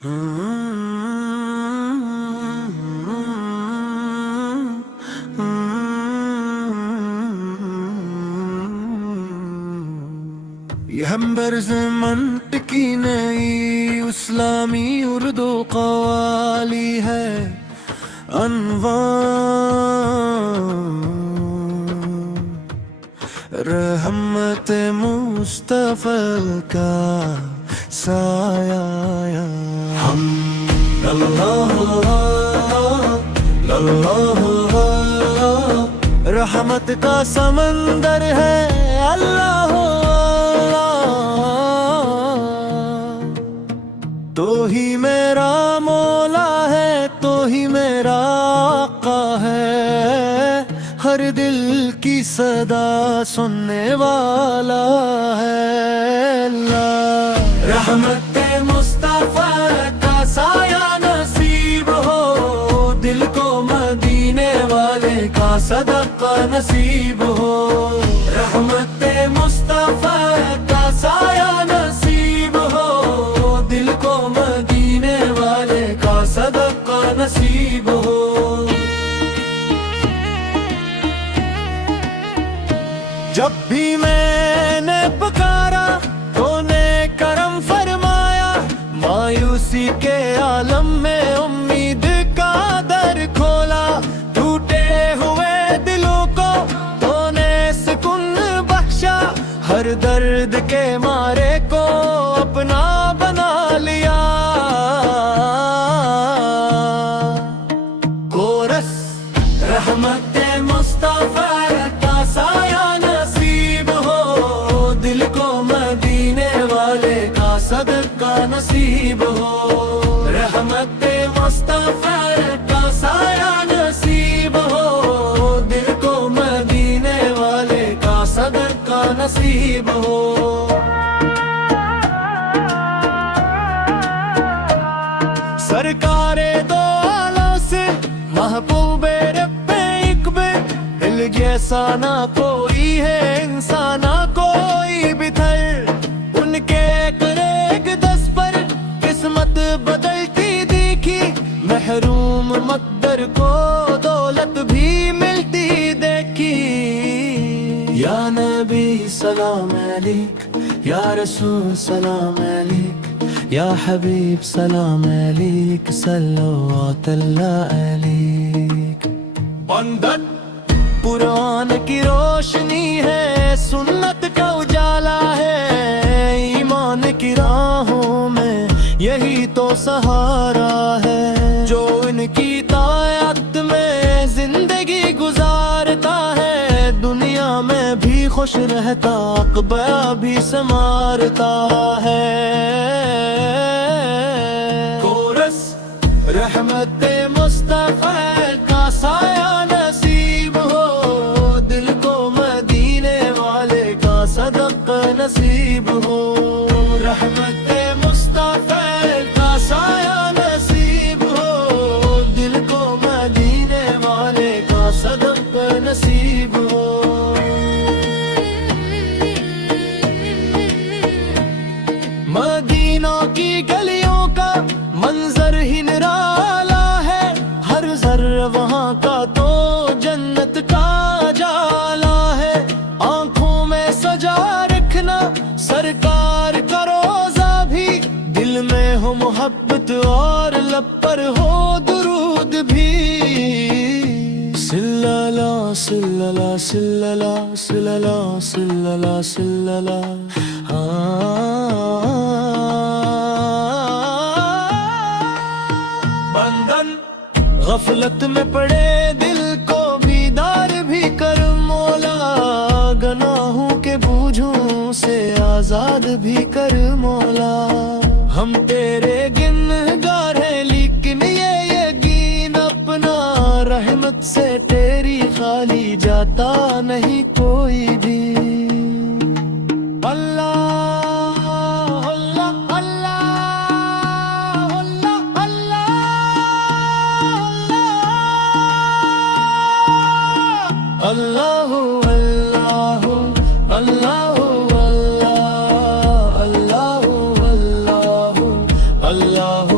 یہ ہم برز منٹ کی نئی اسلامی اردو قوالی ہے عنوان رحمت مصطفیٰ کا سایہ ہم اللہ رحمت کا سمندر ہے اللہ تو ہی میرا مولا ہے تو ہی میرا آقا ہے ہر دل کی صدا سننے والا ہے اللہ رحمت مصطفیٰ کا سایہ نصیب ہو دل کو مدینے والے کا صدقہ نصیب ہو رحمت مصطفیٰ کا سایہ نصیب ہو دل کو مدینے والے کا صدقہ نصیب ہو جب بھی میں نے پکارا تو نے کرم فرمایا مایوسی کے عالم میں امید کا در کھولا ٹوٹے ہوئے دلوں کو تو نے سکون بخشا ہر درد کے مارے کو اپنا بنا لیا کورس رحمت مصطفیٰ کا سایہ نصیب ہو دل کو مدینے والے کا صدقہ نصیب ہو رحمت مصطفیٰ کا سایہ نصیب ہو دل کو مدینے والے کا صدقہ نصیب ہو سرکار دو عالم سے محبوب رب اکبر دل جیسا نہ کوئی ہے انسان نہ کوئی بتھر ان کے ایک دس پر قسمت بدلتی دیکھی محروم مقدر کو دولت بھی ملتی دیکھی یا نبی سلام علیک یا رسول سلام علیک یا حبیب سلام علیک صلوات اللہ علیک بندن قرآن کی روشنی ہے سنت کا اجالا ہے ایمان کی راہوں میں یہی تو سہارا ہے جو ان کی طاعت میں زندگی گزارتا ہے دنیا میں بھی خوش رہتا عقبہ بھی سنوارتا ہے کورس رحمت مصطفیٰ کا سایہ نصیب ہو دل کو مدینے والے کا صدقہ نصیب ہو رحمت مصطفیٰ کا سایہ نصیب ہو دل کو مدینے والے کا صدقہ نصیب ہو مدینہ کی گلیوں کا منظر ہی نرالا ہے ہر ذرہ وہاں کا تو جنت کا جالا ہے آنکھوں میں سجا رکھنا سرکار کا روضہ بھی دل میں ہو محبت اور لب پر ہو درود بھی صلی اللہ صلی اللہ صلی اللہ صلی اللہ صلی اللہ صلی اللہ بندن غفلت میں پڑے دل کو بیدار بھی کر مولا گناہوں کے بوجھوں سے آزاد بھی کر مولا ہم تیرے گنہگار ہیں لیکن یہ یقین اپنا رحمت سے تیری خالی جاتا نہیں کوئی بھی اللہ اللہ اللہ اللہ اللہ اللہ اللہ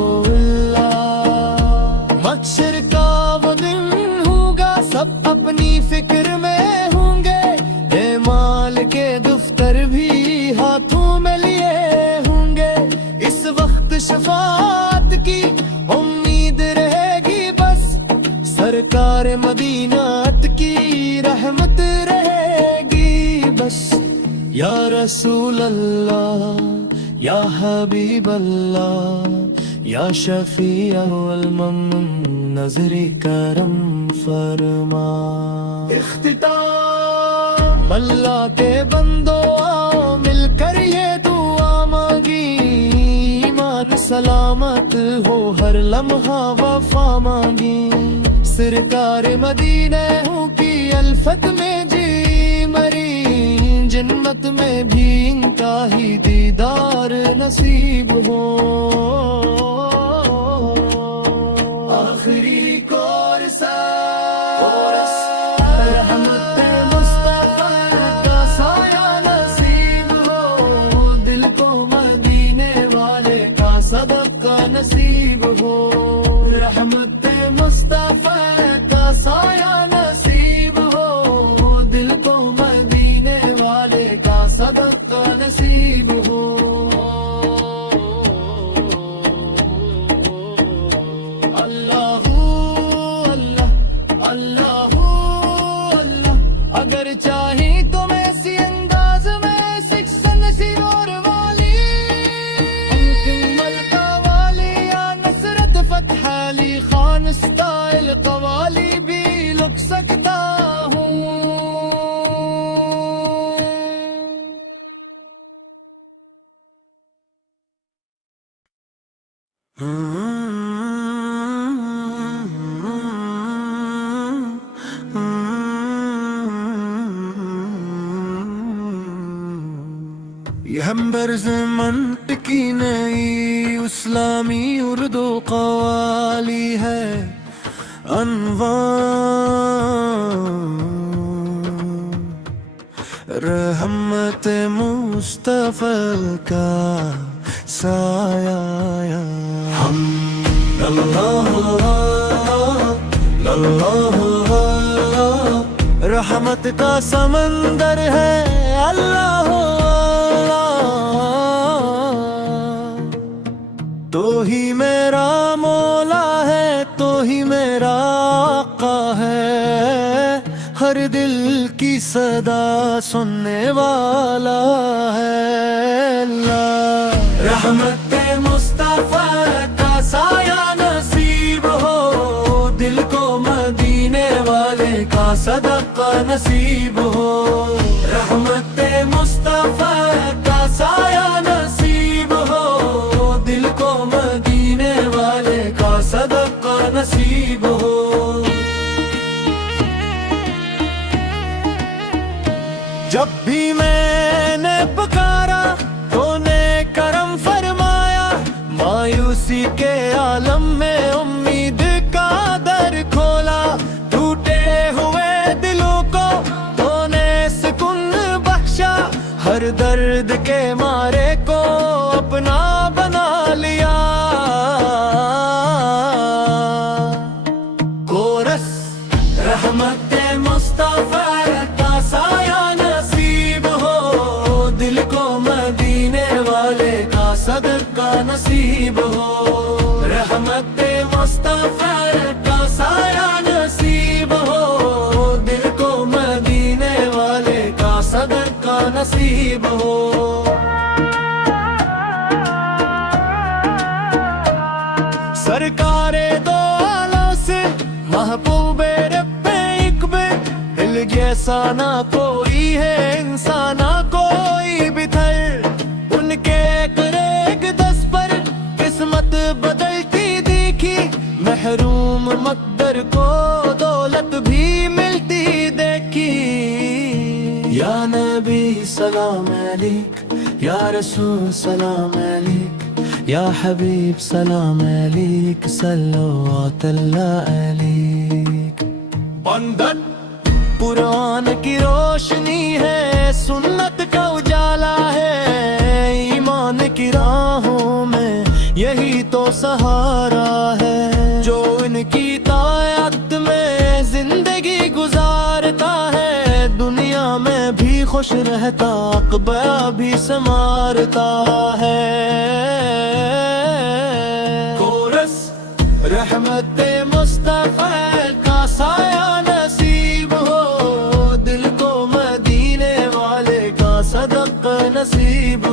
اللہ یا حبیب اللہ یا شفیع الممنون نظر کرم فرما۔ اختتام اللہ کے بندو آؤ مل کر یہ دعا مانگی، ایمان سلامت ہو ہر لمحہ وفا مانگی، سرکار مدینہ ہوں کی الفت میں جی مری، جنت میں بھی ان کا ہی دیدار نصیب ہو۔ آخری کورس رحمت مصطفیٰ کا سایہ نصیب ہو، دل کو مدینے والے کا صدقہ نصیب ہو، رحمت مصطفیٰ کا سایہ نصیب ہو، دل کو مدینے والے کا صدقہ نصیب ہو۔ اللہ اللہ اللہ اللہ، اگر چاہیں تو میں اسی انداز میں سکسن سیور والی، ملکہ والی یا نصرت فتح علی خان اسٹائل قوالی بھی لکھ سکتا ہوں۔ یہ ہمبر منٹ کی نئی اسلامی اردو قوالی ہے، عنوان رحمت مصطفیٰ کا سایہ، ہم اللہ اللہ رحمت کا سمندر ہے، اللہ تو ہی میرا مولا ہے، تو ہی میرا آقا ہے، ہر دل کی صدا سننے والا ہے اللہ۔ رحمت مصطفیٰ کا سایہ نصیب ہو، دل کو مدینے والے کا صدقہ نصیب ہو، رحمت مصطفیٰ کا سایہ نصیب ہو، دل کو مدینے والے کا صدقہ نصیب ہو۔ جب بھی میں نے پکارا تو نے کرم فرمایا، مایوسی کے عالم میں امید کا در کھولا، ٹوٹے ہوئے دلوں کو تو نے سکون بخشا، ہر درد کے مارے کو اپنا بنا لیا۔ کورس رحمت مصطفیٰ کا سایہ نصیب ہو، دل کو مدینے والے کا صدقہ نصیب ہو، رحمت مصطفیٰ کا سایہ نصیب ہو، دل کو مدینے والے کا صدقہ نصیب ہو۔ سرکار دو عالم سے محبوب رب اکبر، دل جیسا نہ کوئی ہے انسان نہ کوئی بتر، ان کے ایک دس پر قسمت بدلتی دیکھی، محروم مقدر کو دولت بھی ملتی دیکھی۔ یا نبی سلام علیک، یا رسول سلام علیک، یا حبیب سلام علیک، صلوات اللہ علیک۔ بندن قرآن کی روشنی ہے، سنت کا اجالا ہے، ایمان کی راہوں میں یہی تو سہارا ہے، جو ان کی طاعت میں زندگی گزارتا ہے، دنیا میں بھی خوش رہتا عقبہ بھی سنوارتا ہے۔ کورس رحمت مصطفیٰ کا سایہ نصیب ہو، دل کو مدینے والے کا صدقہ نصیب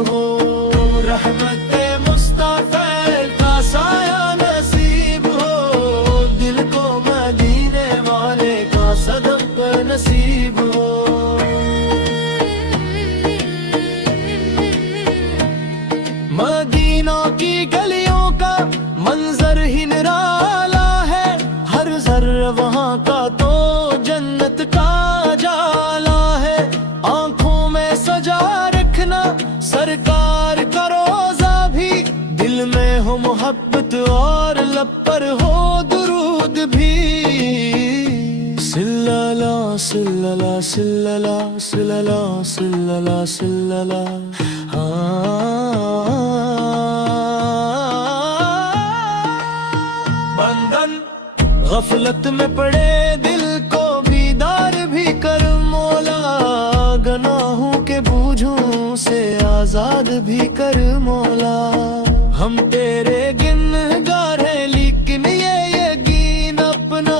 محبت اور لب پر ہو درود بھی سللا سللا سللا سللا سللا سللا بندن غفلت میں پڑے دل کو بیدار بھی کر مولا گناہوں کے بوجھوں سے آزاد بھی کر مولا ہم تیرے گنہگار ہیں لیکن یہ یقین اپنا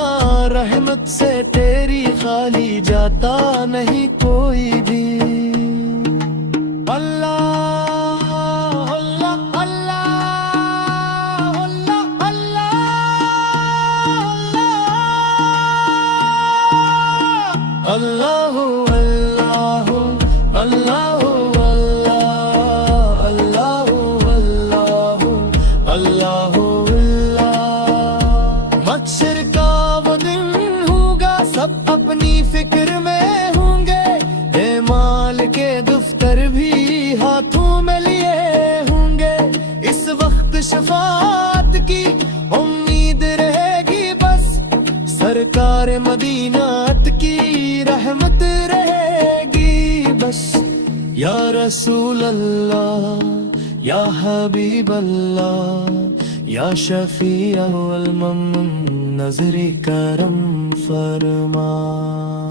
رحمت سے تیری خالی جاتا نہیں کوئی بھی اللہ اللہ اللہ اللہ اللہ اللہ اللہ اللہ مچھر کا وہ دن ہوگا سب اپنی فکر میں ہوں گے اعمال کے دفتر بھی ہاتھوں میں لیے ہوں گے اس وقت شفاعت کی امید رہے گی بس سرکار مدینہ کی رحمت رہے گی بس یا رسول اللہ یا حبیب اللہ یا شفیع الممن نظری کرم فرما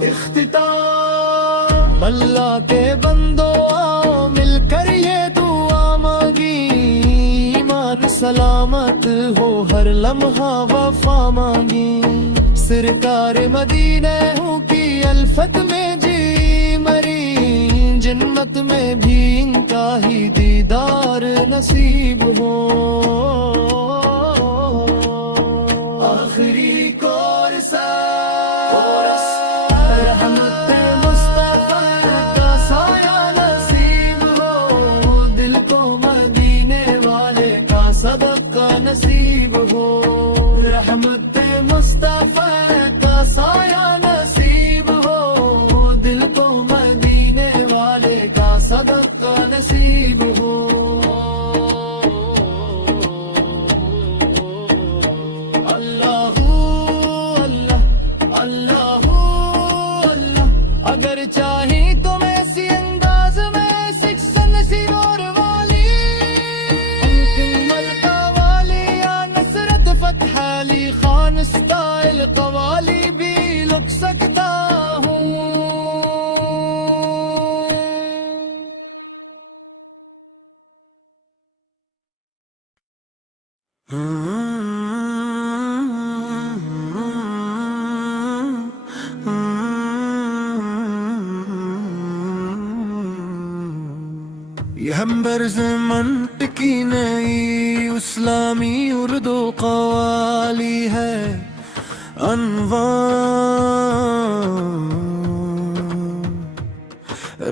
اختتام اللہ کے بندو آؤ مل کر یہ دعا مانگی ایمان سلامت ہو ہر لمحہ وفا مانگی سرکار مدینہ ہوں کی الفت میں جی مری جنت میں بھی ان کا ہی دیدار نصیب ہو آخری کورس رحمت مصطفیٰ کا سایہ نصیب ہو دل کو مدینے والے کا صدقہ نصیب ہو رحمت مصطفیٰ کا سایہ نصیب ہو دل کو مدینے والے کا صدقہ نصیب ہو اللہ اللہ اللہ اللہ اگر چاہیں تم ایسی انداز میں سکسن سرور والی ملکہ والی یا نصرت فتح علی خان اسٹائل قوالی بھی لک سکتا ہوں یہ ہم برز منٹ کی نئی اسلامی اردو قوالی ہے عنوان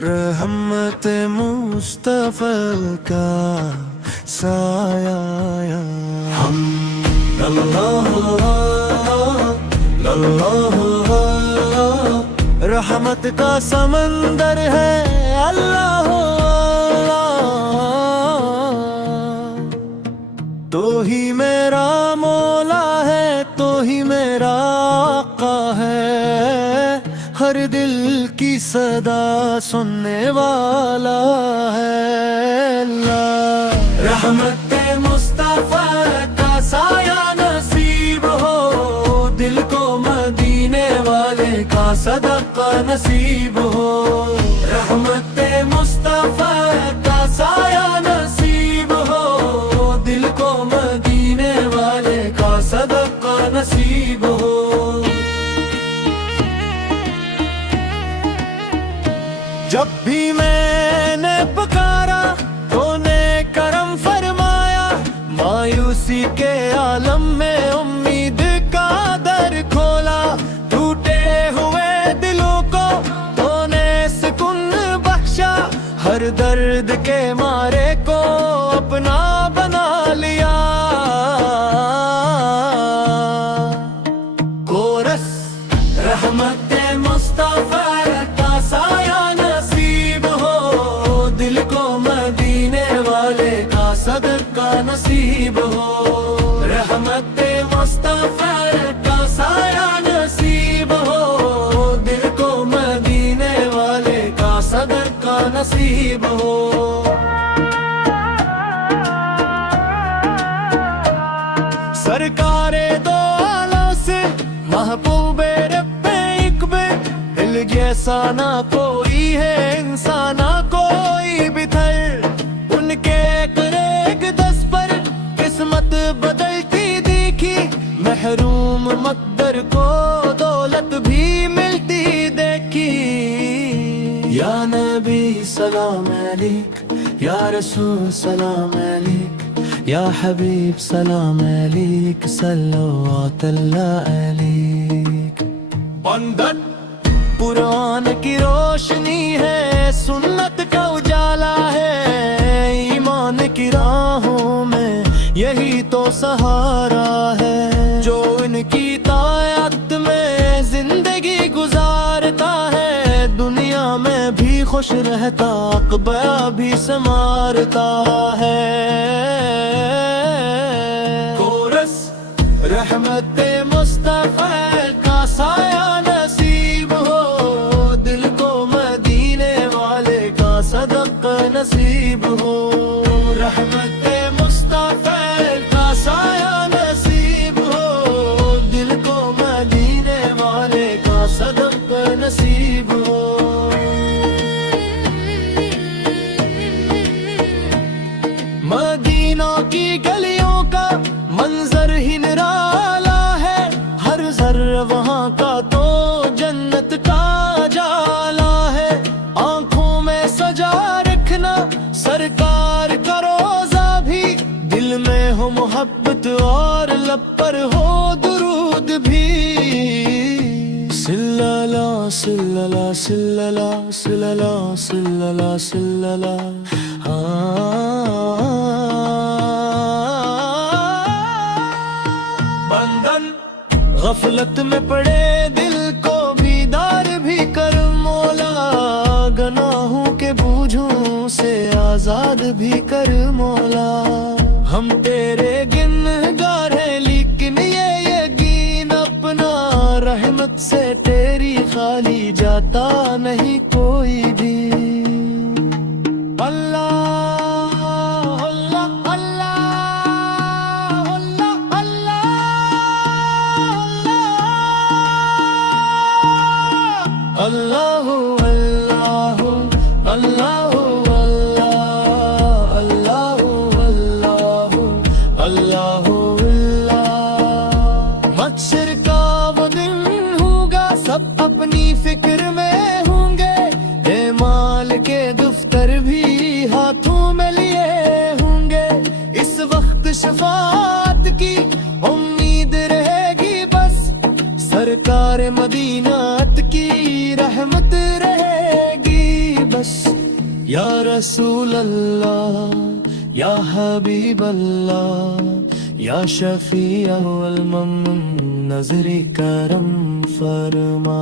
رحمت مصطفیٰ کا سایہ ہم اللہ رحمت کا سمندر ہے اللہ تو ہی میرا مولا ہے تو ہی میرا آقا ہے ہر دل کی صدا سننے والا ہے اللہ رحمت مصطفیٰ کا سایہ نصیب ہو دل کو مدینے والے کا صدقہ نصیب ہو رحمت مصطفیٰ کا سایہ نصیب ہو دل کو مدینے والے کا صدقہ نصیب ہو جب بھی میں نے پکارا تو نے کرم فرمایا مایوسی کے عالم میں امید کا در کھولا ٹوٹے ہوئے دلوں کو تو نے سکون بخشا ہر درد کے مارے کو اپنا بنا لیا کورس رحمت مصطفیٰ کا سایہ نصیب ہو دل کو مدینے والے کا صدقہ نصیب ہو نصیب ہو سرکار دو عالم سے محبوب رب اکبر دل جیسا نہ کوئی ہے انسان نہ کوئی بتھر ان کے ایک دس پر قسمت بدلتی دیکھی محروم مقدر کو دولت بھی ملتی دیکھی یا نبی سلام علیک یا رسول سلام علیک یا حبیب سلام علیک صلوات اللہ علیک بندن قرآن کی روشنی ہے سنت کا اجالا ہے ایمان کی راہوں میں یہی تو سہارا ہے جو ان کی طاعت میں زندگی گزارتا ہے دنیا میں بھی خوش رہتا عقبہ بھی سنوارتا ہے کورس رحمت مصطفیٰ کا سایہ نصیب ہو دل کو مدینے والے کا صدقہ نصیب ہو رحمت مصطفیٰ کا سایہ نصیب ہو دل کو مدینے والے کا صدقہ نصیب ہو مدینہ کی گلیوں کا منظر ہی نرالا ہے ہر ذرہ وہاں کا تو جنت کا جالا ہے آنکھوں میں سجا رکھنا سرکار کا روزہ بھی دل میں ہو محبت اور لب پر ہو درود بھی صلی اللہ صلی اللہ صلی اللہ صلی اللہ صلی اللہ صلی اللہ بندن غفلت میں پڑے دل کو بیدار بھی کر مولا گناہوں کے بوجھوں سے آزاد بھی کر مولا ہم تیرے گنہگار ہیں لیکن یہ یقین اپنا رحمت سے تیری خالی جاتا نہیں کوئی بھی اللہ اللہ اللہ اللہ اللہ اللہ اللہ محشر کا وہ دن ہوگا سب اپنی فکر میں ہوں گے اعمال کے دفتر بھی ہاتھوں میں لیے ہوں گے اس وقت شفاعت کی امید رہے گی بس سرکار مدینہ کی رحمت رہے گی بس یا رسول اللہ یا حبیب اللہ یا شفیع الممنون نظر کرم فرما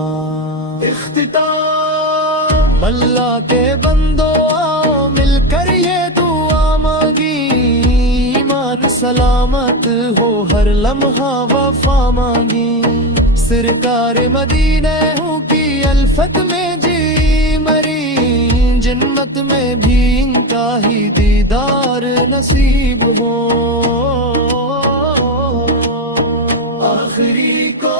اختتام اللہ کے بندو آؤ مل کر یہ دعا مانگی ایمان سلامت ہو ہر لمحہ وفا مانگی سرکار مدینہ ہوں کی الفت میں جی مری جنت میں بھی ان کا ہی دیدار نصیب ہو آخری کو